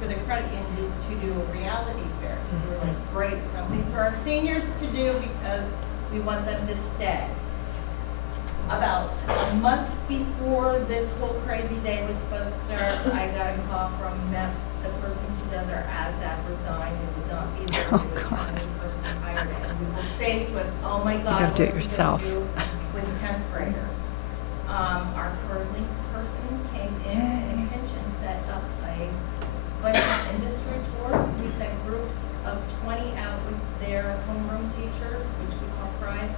for the credit union to do a reality fair. So we were like, great, something for our seniors to do because we want them to stay. About a month before this whole crazy day was supposed to start, I got a call from MEPS. The person who does our ASVAB resigned and would not be there. Oh, There was God. a new person hired, and we were faced with, oh my God, gotta do it what are we gonna yourself. do with 10th graders? Our currently person came in a pinch and set up a bunch of industry tours. We sent groups of 20 out with their homeroom teachers, which we call prides,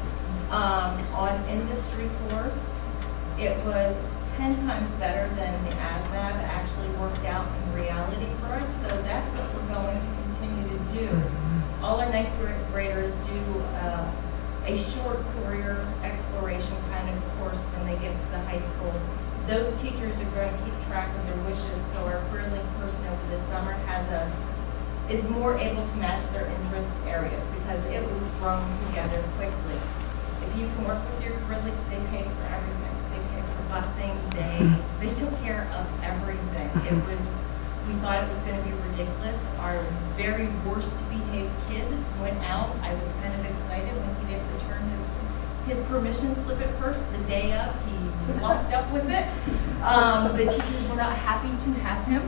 on industry tours. It was 10 times better than the ASVAB actually worked out in reality for us, so that's what we're going to continue to do. All our 9th graders do a short career exploration kind of course when they get to the high school. Those teachers are going to keep track of their wishes, so our career link person over the summer is more able to match their interest areas because it was thrown together quickly. If you can work with your career link, they pay for everything. They pay for busing, they took care of everything. We thought it was going to be ridiculous. Our very worst behaved kid went out. I was kind of excited when he didn't return his permission slip at first. The day up, he walked up with it. The teachers were not happy to have him.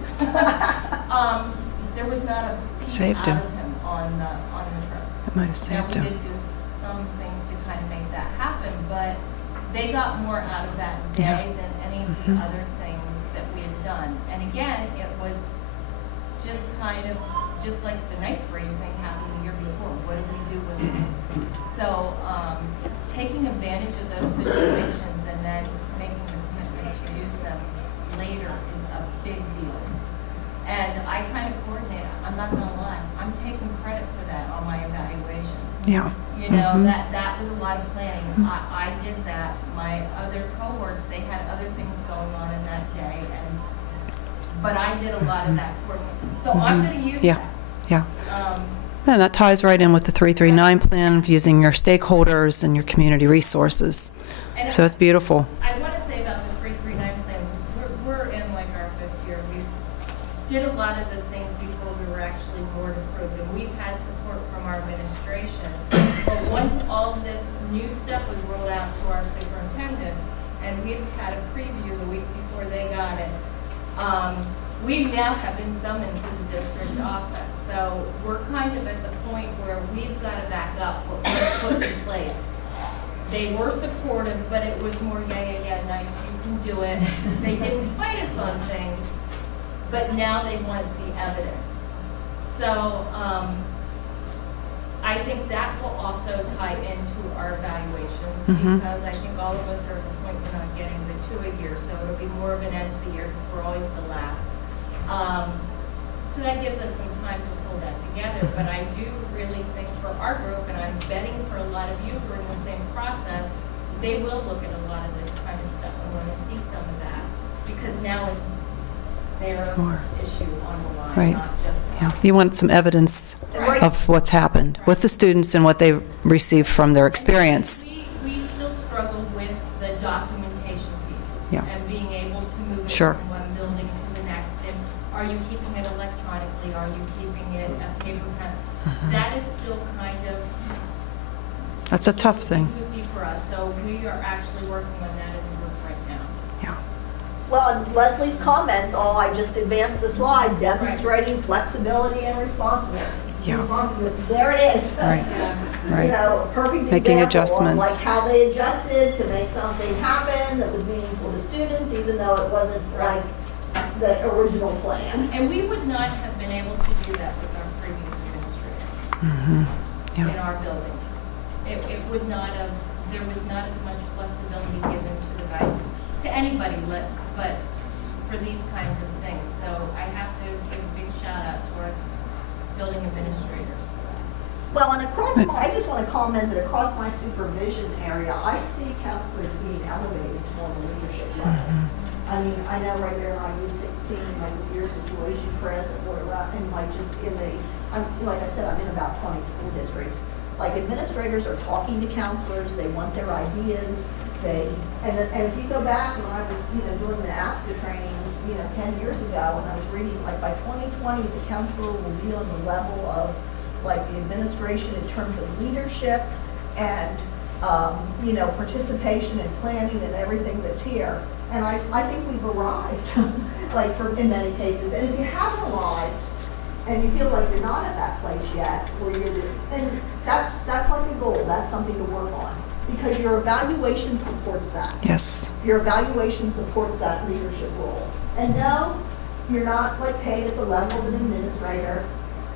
There was not a peep Saved out him. of him on the trip. It might have saved Now, we him. did do some things to kind of make that happen, but they got more out of that day Yeah. than any of the other things that we had done. And again, it was just kind of, just like the 9th grade thing happened the year before. What do we do with it? So taking advantage of those situations and then making the commitment to use them later is a big deal. And I kind of coordinate. I'm not going to lie. I'm taking credit for that on my evaluation. Yeah. You know, that was a lot of planning. I did that. My other cohorts, they had other things going on in that day, but I did a lot of that coordinating. So I'm going to use Yeah. that. Yeah. And that ties right in with the 339 plan of using your stakeholders and your community resources. And So it's beautiful. I want to say about the 339 plan, we're in like our 5th year. We did a lot of the things before we were actually board approved, and we've had support from our administration. But once all of this new stuff was rolled out to our superintendent, and we had a preview the week before they got it, we now have been summoned to the district office. So we're kind of at the point where we've got to back up what we put in place. They were supportive, but it was more, yeah, nice, you can do it. They didn't fight us on things, but now they want the evidence. So I think that will also tie into our evaluations because I think all of us are at the point we're not getting the 2 a year, so it'll be more of an end of the year because we're always the last. So that gives us some time to pull that together, but I do really think for our group, and I'm betting for a lot of you who are in the same process, they will look at a lot of this kind of stuff and want to see some of that because now it's their issue on the line, Right. not just Yeah. us. You want some evidence Right. of what's happened with the students and what they've received from their experience. We still struggle with the documentation piece. Yeah. And being able to move it Sure. from one building to the next. And are you keeping it electronically? Are you keeping it a paper pen? That is still kind of That's a tough thing. loosey for us. So we are actually working on that as a group right now. Yeah. Well, and Leslie's comments, I just advanced the slide, demonstrating flexibility and responsiveness. Yeah. There it is. Right. You Right. know, a perfect Making example of adjustments. like how they adjusted to make something happen that was meaningful to students, even though it wasn't like the original plan. And we would not have been able to do that with our previous administrator Yeah. in our building. It would not have, there was not as much flexibility given to the guidance, to anybody, but for these kinds of things. So I have to give a big shout out to our building administrators for that. Well, and I just want to comment that across my supervision area, I see counselors being elevated to more of a leadership level. I mean, I know right there on U16, like with your situation, Chris, and what around, and like just in the, like I said, I'm in about 20 school districts. Like administrators are talking to counselors, they want their ideas, and if you go back when I was, doing the ASCA training, 10 years ago, and I was reading, like by 2020, the counselor will be on the level of like the administration in terms of leadership and, participation and planning and everything that's here. And I think we've arrived, like in many cases. And if you haven't arrived, and you feel like you're not at that place yet, where then that's like a goal. That's something to work on, because your evaluation supports that. Yes. Your evaluation supports that leadership role. And no, you're not like paid at the level of an administrator,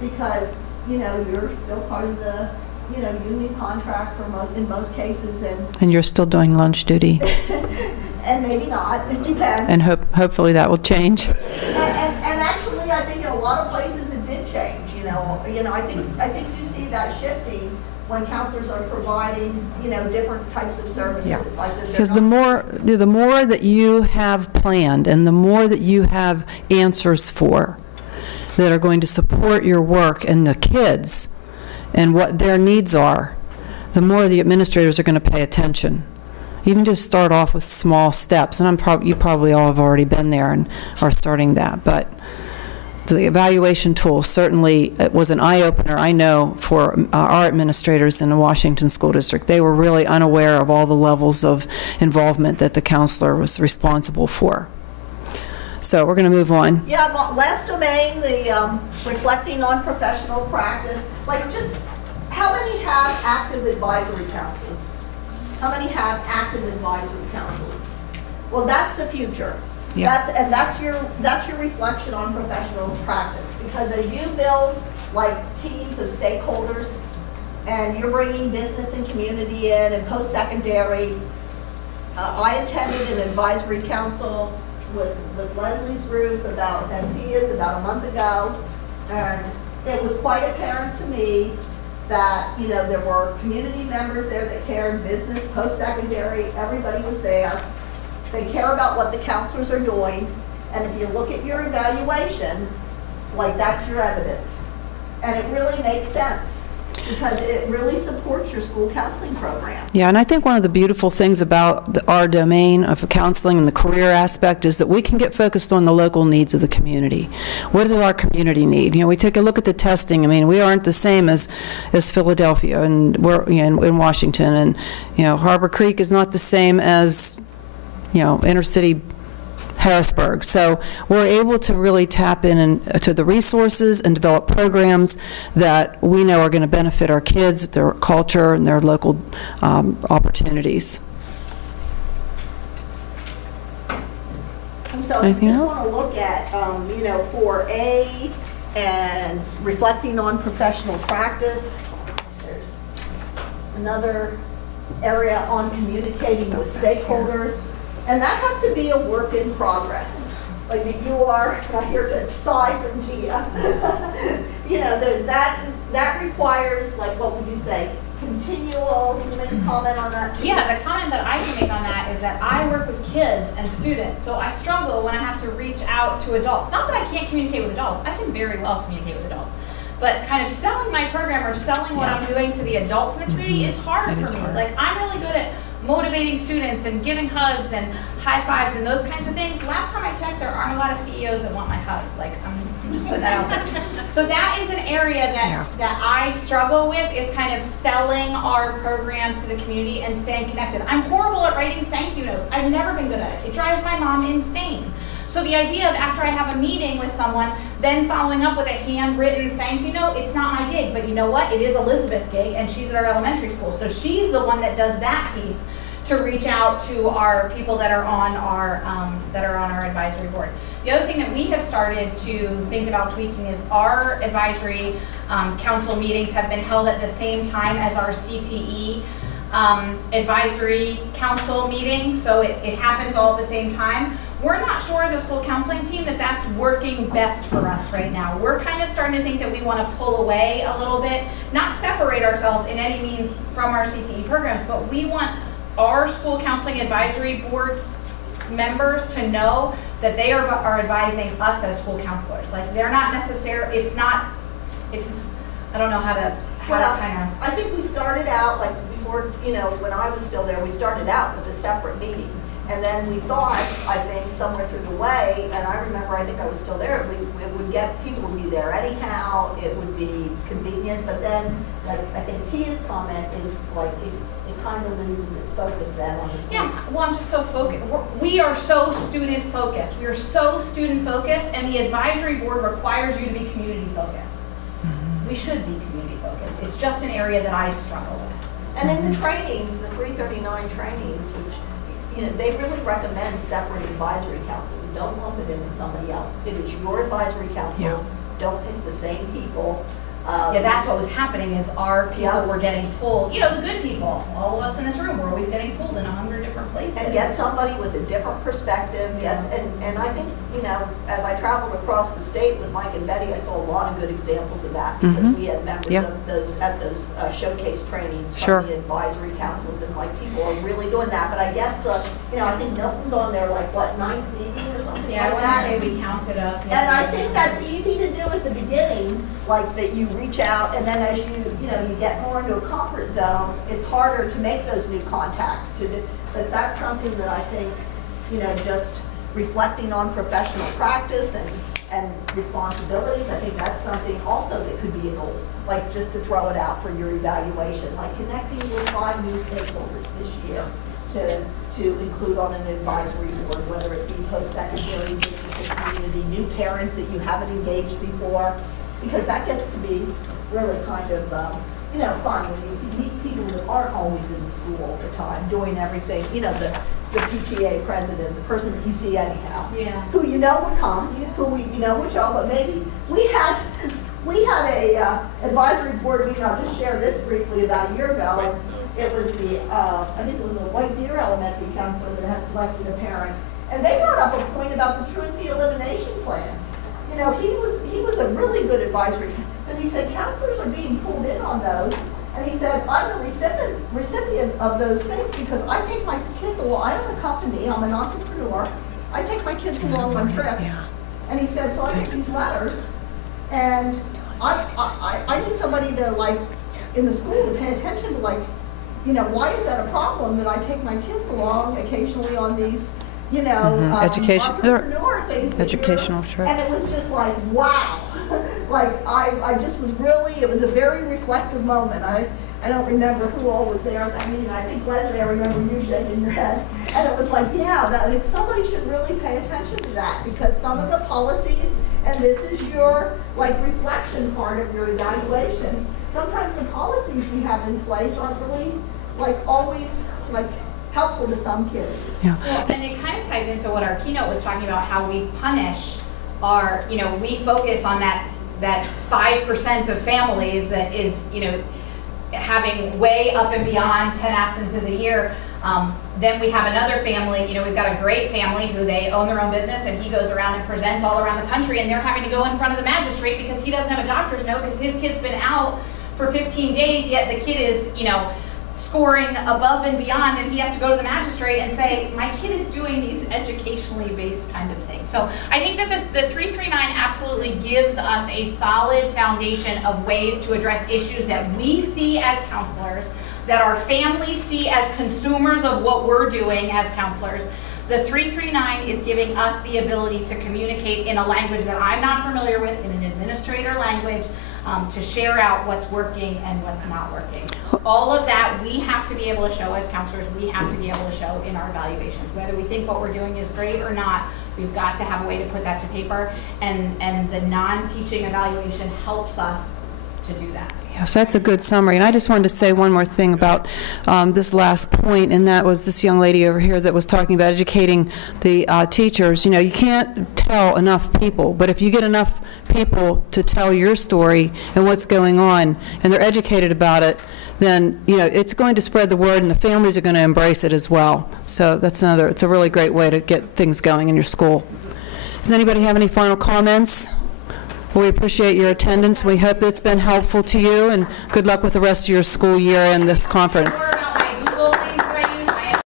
because you're still part of the union contract in most cases, and you're still doing lunch duty. And maybe not. It depends. And hopefully that will change. And actually, I think in a lot of places it did change. I think you see that shifting when counselors are providing different types of services like this. Because the more that you have planned, and the more that you have answers for that are going to support your work and the kids and what their needs are, the more the administrators are going to pay attention. Even just start off with small steps, and you probably all have already been there and are starting that. But the evaluation tool certainly was an eye-opener, I know, for our administrators in the Washington School District. They were really unaware of all the levels of involvement that the counselor was responsible for. So we're going to move on. Yeah, last domain, the reflecting on professional practice. Like, just how many have active advisory councils? How many have active advisory councils? Well, that's the future. Yeah. That's your reflection on professional practice. Because as you build like teams of stakeholders, and you're bringing business and community in, and post-secondary, I attended an advisory council with Leslie's group about a month ago, and it was quite apparent to me that there were community members there that cared, business, post-secondary, everybody was there. They care about what the counselors are doing, and if you look at your evaluation, like that's your evidence. And it really makes sense, because it really supports your school counseling program. Yeah, and I think one of the beautiful things about our domain of counseling and the career aspect is that we can get focused on the local needs of the community. What does our community need? We take a look at the testing. I mean, we aren't the same as Philadelphia, and we're in Washington, and Harbor Creek is not the same as inner city Harrisburg. So we're able to really tap to the resources and develop programs that we know are going to benefit our kids, their culture, and their local opportunities. And so anything I just else? want to look at, 4A and reflecting on professional practice. There's another area on communicating with stakeholders. And that has to be a work in progress. Like that you are not here to sigh from Tia. That requires, like, what would you say, continual. Can you make a comment on that too? Yeah, the comment that I can make on that is that I work with kids and students, so I struggle when I have to reach out to adults. Not that I can't communicate with adults, I can very well communicate with adults. But kind of selling my program or selling what I'm doing to the adults in the community is hard for me. Like, I'm really good at motivating students and giving hugs and high fives and those kinds of things. Last time I checked, there aren't a lot of CEOs that want my hugs. Like, I'm just putting that out there. So that is an area that I struggle with, is kind of selling our program to the community and staying connected. I'm horrible at writing thank you notes. I've never been good at it. It drives my mom insane. So the idea of after I have a meeting with someone, then following up with a handwritten thank you note, it's not my gig. But you know what? It is Elizabeth's gig, and she's at our elementary school. So she's the one that does that piece to reach out to our people that are on our advisory board. The other thing that we have started to think about tweaking is our advisory council meetings have been held at the same time as our CTE advisory council meeting, so it happens all at the same time. We're not sure as a school counseling team that that's working best for us right now. We're kind of starting to think that we want to pull away a little bit, not separate ourselves in any means from our CTE programs, but we want our school counseling advisory board members to know that they are advising us as school counselors. Like, they're not necessarily, it's, I don't know how to kind of. I think we started out, like before, you know, when I was still there, we started out with a separate meeting. And then we thought, I think, somewhere through the way, and I remember, I think I was still there, it would get, people would be there anyhow, it would be convenient, but then, like, I think Tia's comment is, like, it kind of loses its focus then on the school. Yeah, well, I'm just so focused. We are so student focused. We are so student focused, and the advisory board requires you to be community focused. We should be community focused. It's just an area that I struggle with. And in the trainings, the 339 trainings, which, you know, they really recommend separate advisory council. Don't lump it in with somebody else. It is your advisory council. Yeah. Don't pick the same people. Yeah, that's what was happening, is our people Yeah. were getting pulled. You know, the good people, all of us in this room, were always getting pulled in 100 different places. And get somebody with a different perspective. And I think, you know, as I traveled across the state with Mike and Betty, I saw a lot of good examples of that, because we had members Yeah. of those, at those showcase trainings Sure. from the advisory councils, and like people are really doing that. But I guess, you know, I think Milton's on there like, what, 9th meeting or something Yeah, I like want that? to say we counted up. And I think that's easy to do at the beginning, like that you reach out, and then as you know, you get more into a comfort zone, it's harder to make those new contacts. But that's something that I think, you know, just reflecting on professional practice and responsibilities, I think that's something also that could be a goal. Like, just to throw it out for your evaluation, like connecting with 5 new stakeholders this year to include on an advisory board, whether it be post-secondary, business and community, new parents that you haven't engaged before, because that gets to be really kind of, you know, fun when you meet people that aren't always in the school all the time, doing everything, you know, the PTA president, the person that you see anyhow, Yeah. who you know would come, who you know would show, but maybe we had a advisory board meeting, I'll just share this briefly, about a year ago. It was the, I think it was the White Deer Elementary counselor that had selected a parent, and they brought up a point about the truancy elimination plans. You know, he was a really good advisory, because he said counselors are being pulled in on those, and he said, I'm a recipient of those things because I take my kids along. I own a company, I'm an entrepreneur, I take my kids along on trips, and he said, so I get these letters, and I need somebody to, like, in the school to pay attention to, like, you know, why is that a problem that I take my kids along occasionally on these, you know, entrepreneur things. Educational trips. And it was just like, wow. Like, I just was really, it was a very reflective moment. I don't remember who all was there at that meeting. I think, Leslie, I remember you shaking your head. And it was like, yeah, like, somebody should really pay attention to that, because some of the policies, and this is your, like, reflection part of your evaluation, sometimes the policies we have in place aren't really, like, always, like, helpful to some kids. Yeah. Well, and it kind of ties into what our keynote was talking about, how we punish our, you know, we focus on that 5% of families that is, you know, having way up and beyond 10 absences a year. Then we have another family, you know, we've got a great family who they own their own business, and he goes around and presents all around the country, and they're having to go in front of the magistrate because he doesn't have a doctor's note because his kid's been out for 15 days, yet the kid is, you know, scoring above and beyond, and he has to go to the magistrate and say, my kid is doing these educationally based kind of things. So I think that the 339 absolutely gives us a solid foundation of ways to address issues that we see as counselors, that our families see as consumers of what we're doing as counselors. The 339 is giving us the ability to communicate in a language that I'm not familiar with, in an administrator language, to share out what's working and what's not working. All of that we have to be able to show as counselors, we have to be able to show in our evaluations. Whether we think what we're doing is great or not, we've got to have a way to put that to paper, and the non-teaching evaluation helps us to do that. Yes, that's a good summary. And I just wanted to say one more thing about this last point, and that was this young lady over here that was talking about educating the teachers. You know, you can't tell enough people, but if you get enough people to tell your story and what's going on, and they're educated about it, then, you know, it's going to spread the word, and the families are going to embrace it as well. So that's another, it's a really great way to get things going in your school. Does anybody have any final comments? Well, we appreciate your attendance. We hope it's been helpful to you, and good luck with the rest of your school year and this conference.